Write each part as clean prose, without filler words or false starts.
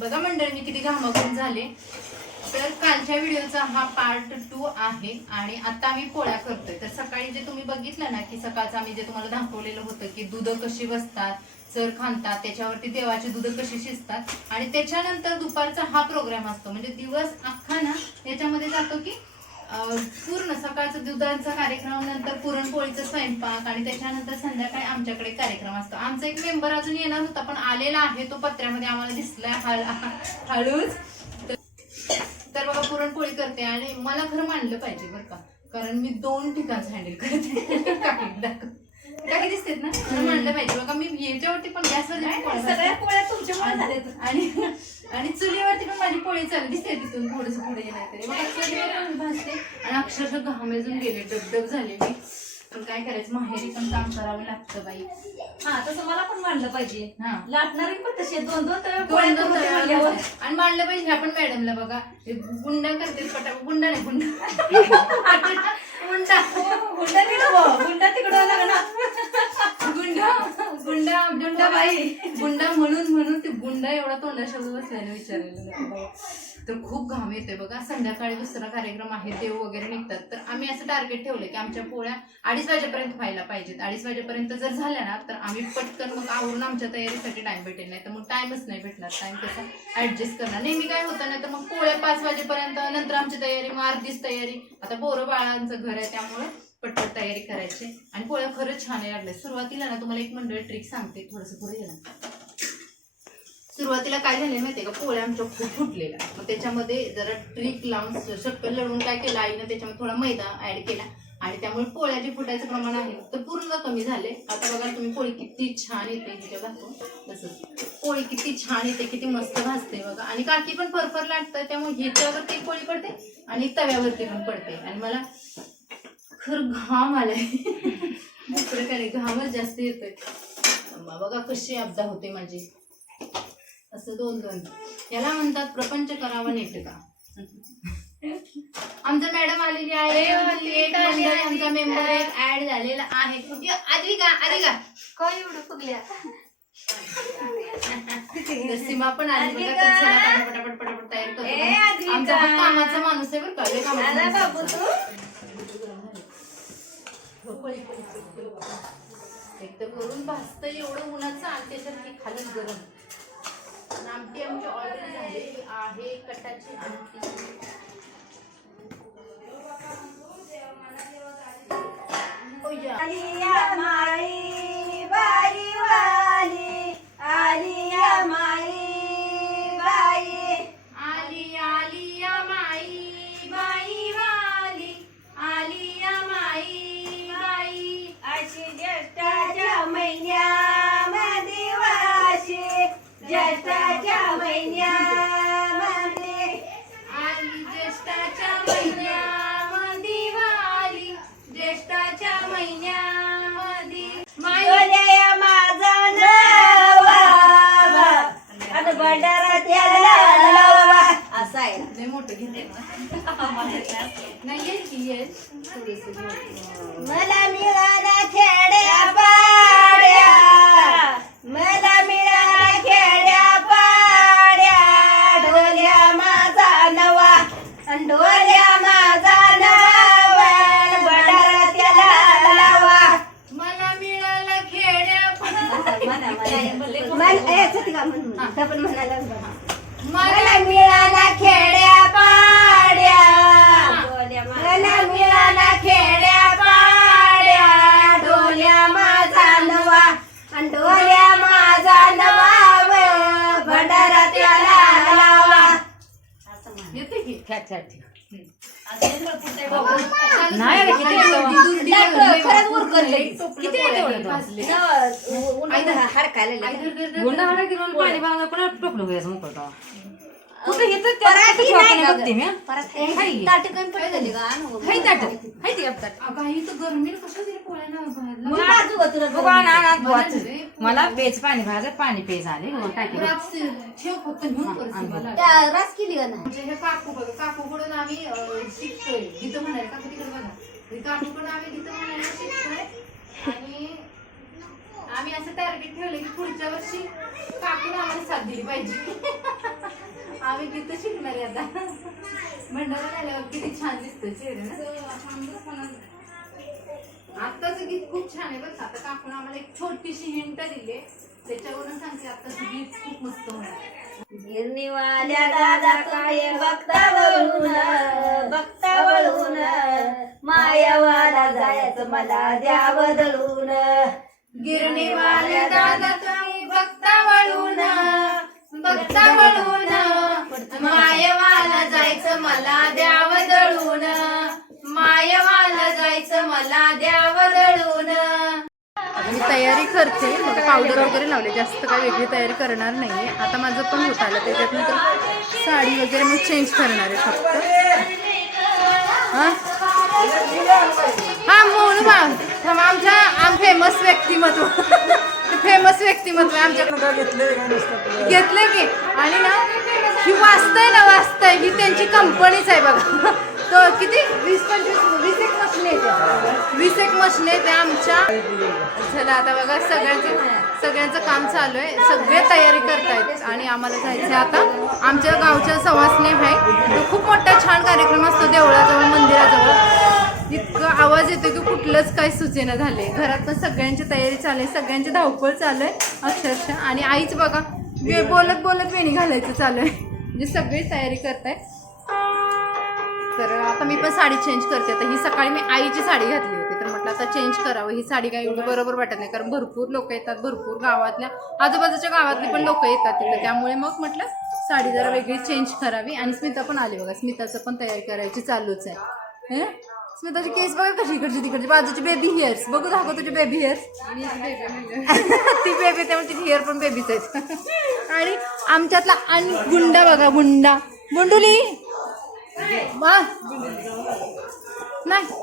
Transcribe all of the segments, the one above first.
बघा मंडळी मी किती घामाघूम झाले. तर कालच्या व्हिडिओचा हा पार्ट 2 आहे आणि आता आम्ही पोळ्या करतोय. तर सकाळी जे तुम्ही बघितलं ना की सकाळचं आम्ही जे तुम्हाला दाखवलेलं होतं की दूध कशी बसतात, चर खांतात, त्याच्यावरती देवाची दूध कशी शिजतात आणि त्याच्यानंतर दुपारचा हा प्रोग्राम असतो. म्हणजे दिवस अख्खा ना याच्यामध्ये जातो की पूर्ण सकाळचं दुधाचा कार्यक्रम, नंतर पुरणपोळीचा स्वयंपाक आणि त्याच्यानंतर संध्याकाळी आमच्याकडे कार्यक्रम असतो. आमचा एक मेंबर अजून येणार होता पण आलेला आहे, तो पत्र्यामध्ये आम्हाला दिसलाय हळूच. तर बघा पुरणपोळी करते आणि मला खरं मानलं पाहिजे बरं का, कारण मी 2 ठिकाण हँडल करते. काही दिसतेत ना, मानलं पाहिजे बघा. मी याच्यावरती पण गॅसवर सगळ्या पोळ्या तुमच्या आणि चुलीवरती पण माझी पोळी चालू दिसते. तिथून थोडस पुढे गेलं तरी बघा चुलीवर पण भाजते आणि अक्षरशः घामेजून गेले, डबडब झाले मी. पण काय करायचं, माहेरी पण काम करावं लागतं बाई. हा तसं मला पण मांडलं पाहिजे. हा लाटणारी पण तशी 2-2 तव्या दोन तव्यावर आणि मांडलं पाहिजे. ह्या पण मॅडमला बघा गुंडा करते, गुंडा नाही गुंडा तिकडं गुंडा बाई गुंडा म्हणून ते गुंडा एवढा तोंडा शब्द बसल्याने विचारायला. तर खूप घाम येतोय बघा. संध्याकाळी दुसरा कार्यक्रम आहे, देव वगैरे निघतात. तर आम्ही असं टार्गेट ठेवलंय की आमच्या पोळ्या 2:30 वाजेपर्यंत व्हायला पाहिजेत. 2:30 वाजेपर्यंत जर झाल्या ना तर आम्ही पटकन मग आवरून आमच्या तयारीसाठी टाइम भेटेल, नाही तर मग टाइमच नाही भेटणार. टाइम कसा ऍडजस्ट करणार. नेहमी काय होतं नाही तर मग पोळ्या 5 वाजेपर्यंत, नंतर आमची तयारी, मग अर्धीच तयारी. आता पोरं बाळांचं घर आहे त्यामुळे पटपट तयारी करायची. आणि पोळ्या खरंच छान लागल्या. सुरुवातीला ना तुम्हाला एक मंडळ ट्रिक सांगते, थोडंसं पुढे गेला. सुरुवातीला काय झालं माहितीये का, पोळ्या आमच्या खूप फुटलेल्या. मग त्याच्यामध्ये जरा ट्रिक लावून शक्कल लढून काय केलं आईनं, त्याच्यामध्ये थोडा मैदा ऍड केला आणि त्यामुळे पोळ्या जे फुटायचं प्रमाण आहे तर पूर्ण कमी झाले. आता बघा तुम्ही पोळी किती छान येते, तिच्या घातून तसंच पोळी किती छान येते, किती मस्त भाजते बघा. आणि काकी पण फरफर लागतं, त्यामुळे ह्याच्यावरती पोळी पडते आणि तव्यावरती पण पडते. आणि मला खरं घाम आलाय दुसरं काय, घामच जास्त येतोय. बघा कशी अपदा होते माझी. असं 2-2 याला म्हणतात प्रपंच करावा नेटका. आमच्या मॅडम आलेली आहे, आमचा मेंबर एक ऍड झालेला आहे. आधी काय एवढं फुगल्या सीमा पण आली बघा. पटापट तयार करतो. आमचा कामाचा माणूस आहे बरं का. एक तर करून भाजतं एवढं उन्हाचं आणि त्याच्यात खाली गरम. आमटी ऑलरेडी झालेली आहे, कटाची आमटी. आलिया माई बाई वाली, आलिया माई बाई, आलिया माई बाई वाली, आलिया माई बाई. अशी ज्येष्ठाच्या महिन्यामध्ये वाशी, ज्येष्ठाच्या महिन्यामध्ये आली, ज्येष्ठाच्या महिन्यामध्ये वाली, ज्येष्ठाच्या महिन्यामध्ये माया माझा नवा आणि भंडारा त्याला लावा. असं आहे लय मोठं घेते नाही येईल. मला मिळाला खेड्या पाड्या, मला मिळाला खेड्या पाड्या, ढोल्या माझा नवा, ढोल्या माझा नवा, भंडारा त्याला लावा. मला मिळालं खेड्या मला मिळाला खेड्या पाड्या, मला मिळाला खेड्या पाड्या, ढोल्या माझा नवा, ढोल्या माझा नवा, भंडारा त्याला लावा. येते की मला पेज पाणी भाजत पाणी पेज आले रस केली का हे काकू बघा, काकूकडून आम्ही शिकतोय. तिथं म्हणाले काकू तिकडे बघा, काकूकडून आम्ही तिथं म्हणायला शिकतोय. आणि आम्ही असं टार्गेट ठेवलं की पुढच्या वर्षी काकून आम्हाला साथ दिली पाहिजे. आम्ही गीत शिकणार आहे आता. भंडारा झाल्यावर किती छान दिसतं चेहरा ना. आत्ताचं गीत खूप छान आहे बरं. आता काकून आम्हाला एक छोटीशी हिंट दिली, त्याच्यावरून सांगते आत्ताचं गीत खूप मस्त होणार. गिरणीवाल्या दादा काय बघता वळून मायावाला जायचं मला द्या बदलून. गिरणीवाल्या दादा काय बघता वळून मायवाला जायचं मला द्याव दळून. मायवाला जायचं मला द्याव दळून. मी तयारी करते, पावडर वगैरे लावले, जास्त काय वेगळी तयारी करणार नाही. आता माझं पण होत आलं, त्याच्यातनंतर साडी वगैरे मी चेंज करणार आहे फक्त. हा मोनू बा आमच्या फेमस व्यक्तिमत्व फेमस व्यक्तिमत्व आमच्याकडे घेतले की. आणि ना ही वाचताय ही त्यांची कंपनीच आहे बघा. तो किती 20-25 20 एक मशने ते आमच्या. चला आता बघा सगळ्यांचं काम चालू आहे, सगळे तयारी करतायत आणि आम्हाला जायचं आता. आमच्या गावच्या सवासणी आहे, तो खूप मोठा छान कार्यक्रम असतो देवळाजवळ मंदिराजवळ. इतकं आवाज येतो की कुठलंच काही सुचेना झाले. घरात पण सगळ्यांची तयारी चालू आहे, सगळ्यांची धावपळ चालू आहे अक्षरशः. आणि आईच बघा बोलत वेणी घालायचं चालू आहे, म्हणजे सगळी तयारी करताय. तर आता मी पण साडी चेंज करते. आता ही सकाळी मी आईची साडी घातली होती, तर म्हटलं आता चेंज करावं. ही साडी काही एवढी बरोबर वाटत नाही, कारण भरपूर लोक येतात, भरपूर गावातल्या आजूबाजूच्या गावातली पण लोक येतात तिथं. त्यामुळे मग म्हटलं साडी जरा वेगळी चेंज करावी. आणि स्मिता पण आली बघा, स्मिताचं पण तयारी करायची चालूच आहे. स्मिताची केस बघा कशी इकडची तिकडची, बाजूची बेबी हेअर्स बघू, दाखव तुझे बेबी हेअर्स. ती बेबी त्यामुळे तिची हेअर पण बेबीच आहेत. आणि आमच्यातला गुंडा बघा, गुंडुली वा नाही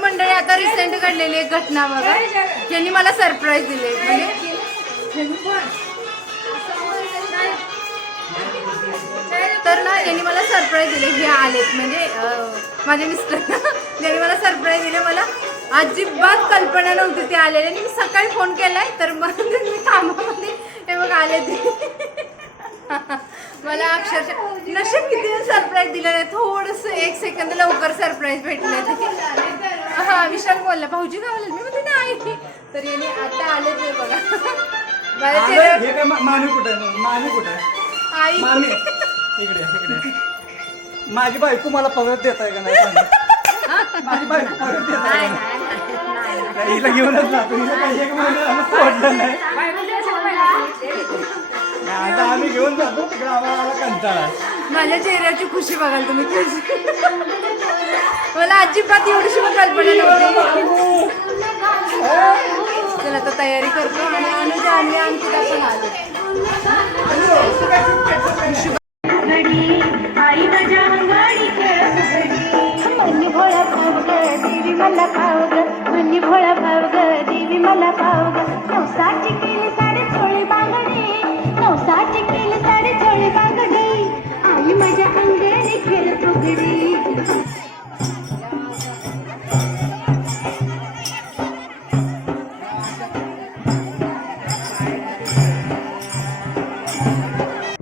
मंडळी आता रिसेंट घडलेली एक घटना बघा, ज्यांनी मला सरप्राईज दिले. म्हणजे तर ना यांनी मला सरप्राईज दिले, हे आलेत म्हणजे माझे मिस्टर. त्यांनी मला सरप्राईज दिले, मला अजिबात कल्पना नव्हती ते आलेले. मी सकाळी फोन केलाय, तर मग मी कामामध्ये हे बघ आले ते. मला अक्षरशः नशीब किती सरप्राईज दिलं नाही, थोडंसं 1 सेकंद लवकर सरप्राईज भेटले. हा विशाल बोलला भाऊजी गावाला, मी म्हणते नाही. तर यांनी आता आले ते बघा. आई माझी बायको मला परत देत आहे का नाही? माझी बायको परत देत आहे, हिला घेऊनच जातो. हिला काही एक महिना सोडलं नाही. आता आम्ही घेऊन जातो तिकडे, आम्हाला कंटाळा. माझ्या चेहऱ्याची खुशी बघाल तुम्ही कशी. मला अजिबात एवढीशी कल्पना नव्हती. चला आता तयारी करतो आणि अनुजा आणि अंकिता पण आलो. आई माझ्या अंगाडी मनी भोळा भाव ग देवी मला पाव ग, मनी भोळा भाव ग देवी मला पाव ग. नवसाची केली साडे चोळी बांगडी, नवसाची केली साडे चोळी बांगडी. आई माझ्या अंगाडी खेळत उघडी.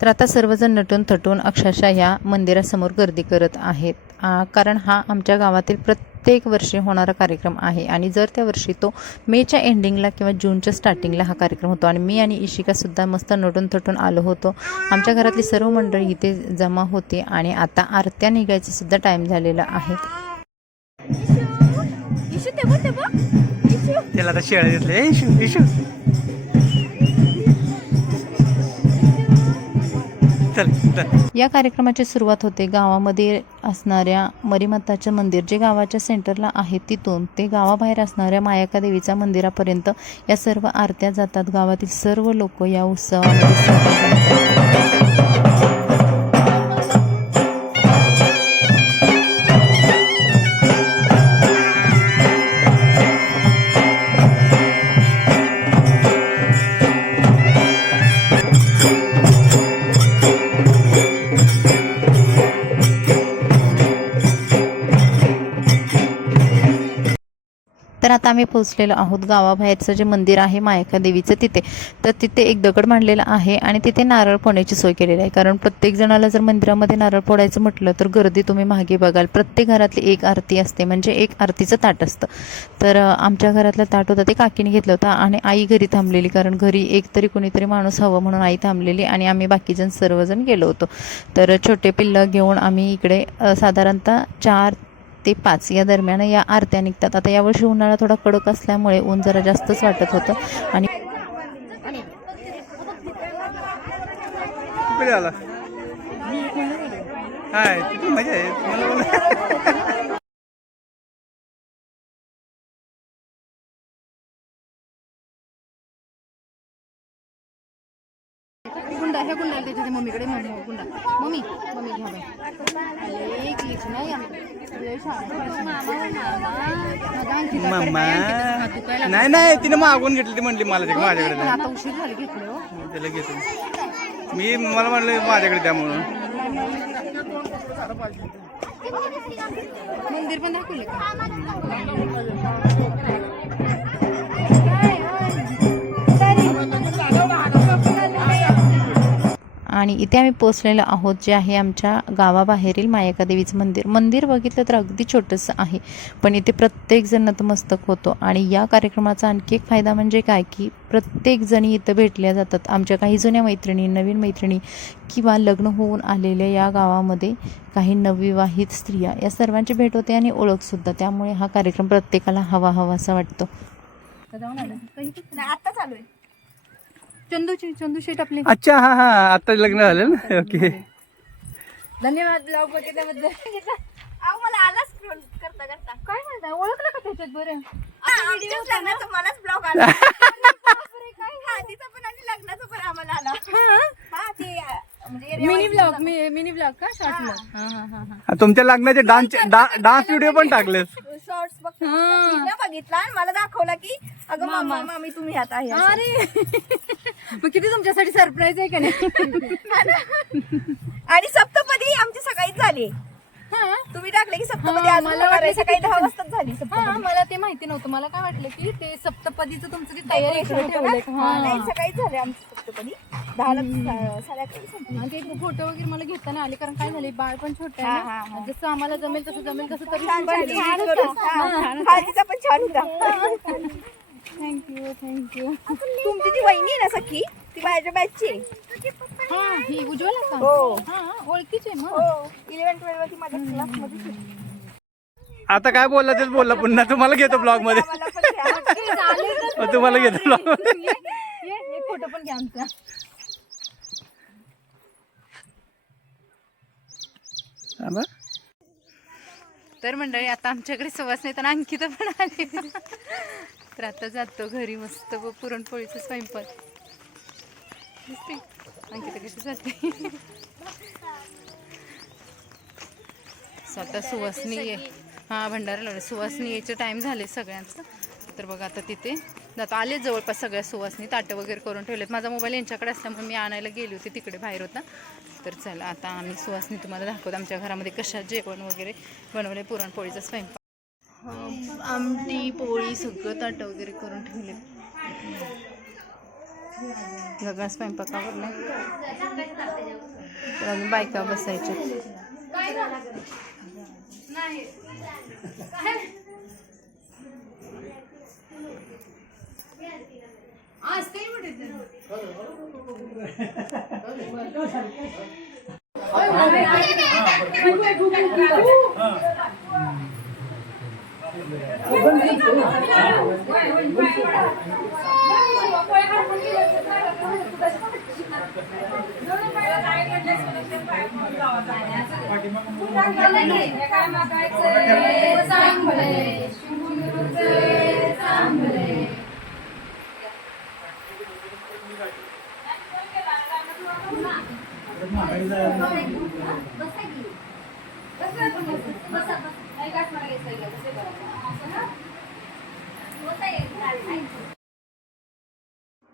तर आता सर्वजण नटून थटून अक्षरशः ह्या मंदिरासमोर गर्दी करत आहेत, कारण हा आमच्या गावातील प्रत्येक वर्षी होणारा कार्यक्रम आहे. आणि जर त्या वर्षी तो मेच्या एंडिंगला किंवा जूनच्या स्टार्टिंगला हा कार्यक्रम होतो. आणि मी आणि इशिकासुद्धा मस्त नटून थटून आलो होतो. आमच्या घरातली सर्व मंडळी इथे जमा होती आणि आता आरत्या निघायचा सुद्धा टाईम झालेला आहे. त्याला आता शेळ्या घेतले. इशू या कार्यक्रमाची सुरुवात होते गावामध्ये असणाऱ्या मरीमाताचं मंदिर, जे गावाच्या सेंटरला आहे, तिथून ते गावाबाहेर असणाऱ्या मायाका देवीच्या मंदिरापर्यंत या सर्व आरत्या जातात. गावातील सर्व लोक या उत्सवामध्ये सहभागी होतात. तर आता आम्ही पोहोचलेलो आहोत गावाबाहेरचं जे मंदिर आहे मायका देवीचं तिथे. तर तिथे एक दगड मांडलेला आहे आणि तिथे नारळ फोडण्याची सोय केलेली आहे. कारण प्रत्येक जणाला जर मंदिरामध्ये नारळ फोडायचं म्हटलं तर गर्दी तुम्ही मागे बघाल. प्रत्येक घरातली एक आरती असते, म्हणजे एक आरतीचं ताट असतं. तर आमच्या घरातलं ताट होतं ते काकीने घेतलं होतं आणि आई घरी थांबलेली, कारण घरी एक तरी कोणीतरी माणूस हवं म्हणून आई थांबलेली आणि आम्ही बाकीजण सर्वजण गेलो होतो. तर छोटे पिल्लं घेऊन आम्ही इकडे साधारणतः 4 ते 5 या दरम्यान या आरत्या निघतात. आता यावर्षी उन्हाळा थोडा कडक असल्यामुळे ऊन जरा जास्तच वाटत होतं आणि कुठे आला हाय तिथे मजा आहे मला बोला. गुंडा हे गुंडा त्याच्या मम्मीकडे गुंडा मम्मी मम्मी घ्या बाई एक लिच नाही मम्मा नाही नाही तिने मागून घेतली, ती म्हणली मला ते माझ्याकडे द्या. आता उशीर झाली घेतले हो. त्याला घेतो मी, मला म्हणलं माझ्याकडे द्या म्हणून. मंदिर पण दाखवले का? आणि इथे आम्ही पोचलेलो आहोत जे आहे आमच्या गावाबाहेरील मायका देवीचं मंदिर. मंदिर बघितलं तर अगदी छोटंसं आहे, पण इथे प्रत्येक जण नतमस्तक होतो. आणि या कार्यक्रमाचा आणखी एक फायदा म्हणजे काय की प्रत्येक जणी इथं भेटल्या जातात. आमच्या काही जुन्या मैत्रिणी, नवीन मैत्रिणी किंवा लग्न होऊन आलेल्या या गावामध्ये काही नवविवाहित स्त्रिया, या सर्वांची भेट होते आणि ओळखसुद्धा. त्यामुळे हा कार्यक्रम प्रत्येकाला हवासा वाटतो. आता चालू आहे. चंदू शेट आपले. अच्छा हा हा आता लग्न झालं ना. ओके धन्यवाद ब्लॉग बघितल्याबद्दल. अहो मला आला स्क्रोल करता करता. काय म्हणताय, ओळखलं का त्याच्यात? बरं आमच्याच लग्नाचा मलाच ब्लॉग आला. हळदीचा पण आणि लग्नाचा पण आम्हाला आला. हा ते म्हणजे मिनी ब्लॉग का शॉर्ट ब्लॉग? हा हा हा हा. तुमच्या लग्नाचे डान्स व्हिडिओ पण टाकले. शॉर्ट्स बघितला आणि मला दाखवला की अगं मामी तुम्ही आता आहे असं. अरे मग किती तुमच्यासाठी सरप्राईज आहे का नाही? आणि सप्तपदी आमची सकाळीच झाली. तुम्ही टाकले की सप्तपदी आज मला करायचं, सकाळी 10 वाजताच झाली हा, सप्तपदी. मला ते माहिती नव्हतं. मला काय वाटलं की ते सप्तपदीचं तुमचं ती तयारी करून ठेवलंय का? हा, नाही सकाळीच झाली आमची सप्तपदी. 10 ला 11:30 संपली. आणि ते फोटो वगैरे मला घेताना आले, कारण काय झाले बाळ पण छोटं हा, आहे हा, ना. जसं आम्हाला जमेल तसं तरी छान करून. हा, हळदीचा पण छान होता. थँक्यू. तुमची जी वहिनी आहे ना सखी, ती माझ्या बॅचची आहे. हा ही उज्ज्वल का? हो. हा ओळखीचे मग. हो 11-12 ती माझ्या क्लासमध्ये होती. आता काय बोलला तेच बोलला. पुन्हा तुम्हाला घेतो ब्लॉग मध्ये. मला पण द्या. तुम्हाला घेतो ब्लॉग मध्ये. एक फोटो पण घ्या आमचा. तर मंडळी आता आमच्याकडे सुवास नाही तर अंकिता पण आले. तर आता जातो घरी. मस्त पुरणपोळीचं स्वयंपाक दिसते. अंकिता कशी जाते. स्वतः सुवासनी ये. हा भंडारा लावले. सुवासनी यायचं टाइम झाले सगळ्यांचं. तर बघा आता तिथे जातो. आले जवळपास सगळ्या सुवासनी. ताटं वगैरे करून ठेवलेत. माझा मोबाईल यांच्याकडे असल्यामुळे मी आणायला गेली होती, तिकडे बाहेर होता. तर चला आता आम्ही सुवासनी तुम्हाला दाखवतो आमच्या घरामध्ये कशा जेवण वगैरे बनवले. पुरणपोळीचा स्वयंपाक, आमटी पोळी सगळं ताटं वगैरे करून ठेवले. सगळा स्वयंपाक आवडला. तर अजून बायका बसायच्या.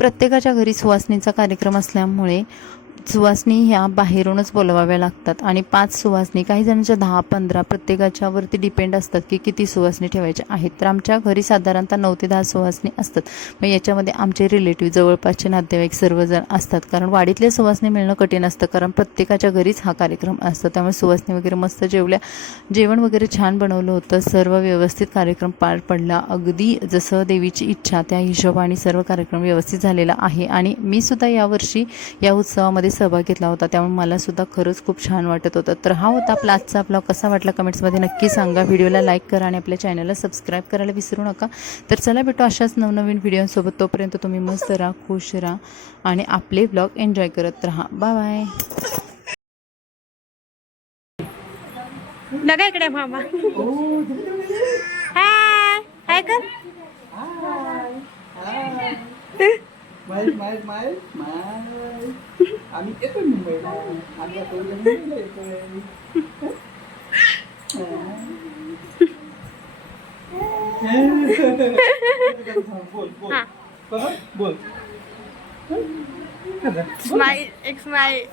प्रत्येकाच्या घरी सुवासनीचा कार्यक्रम असल्यामुळे सुवासनी ह्या बाहेरूनच बोलवाव्या लागतात आणि 5 सुवासनी, काही जणांच्या 10-15, प्रत्येकाच्या वरती डिपेंड असतात की किती सुवासनी ठेवायच्या आहेत. तर आमच्या घरी साधारणतः 9 ते 10 सुवासनी असतात. मग याच्यामध्ये आमचे रिलेटिव्ह, जवळपासचे नातेवाईक सर्वजण असतात, कारण वाडीतले सुवासनी मिळणं कठीण असतं, कारण प्रत्येकाच्या घरीच हा कार्यक्रम असतो. त्यामुळे सुवासनी वगैरे मस्त जेवल्या, जेवण वगैरे छान बनवलं होतं, सर्व व्यवस्थित कार्यक्रम पार पडला. अगदी जसं देवीची इच्छा त्या हिशोबाने सर्व कार्यक्रम व्यवस्थित झालेला आहे. आणि मी सुद्धा यावर्षी या उत्सवामध्ये सहभाग घेतला होता, त्यामुळे मला सुद्धा खरंच खूप छान वाटत होतं. तर हा होता आपला आजचा ब्लॉग. कसा वाटला कमेंट्समध्ये नक्की सांगा. व्हिडिओला लाईक करा आणि आपल्या चॅनलला सबस्क्राईब करायला विसरू नका. तर चला भेटू अशाच नवनवीन व्हिडिओसोबत. तोपर्यंत तुम्ही मस्त राहा, खुश राहा आणि आपले ब्लॉग एन्जॉय करत राहा. Bye bye. बघा इकडे मामा. हाय हाय कर. माय आम्ही येतोय मुंबईला. आम्ही आता उद्या मुंबईला येतोय. बोल बोल बोल. स्माइल एक स्माइल.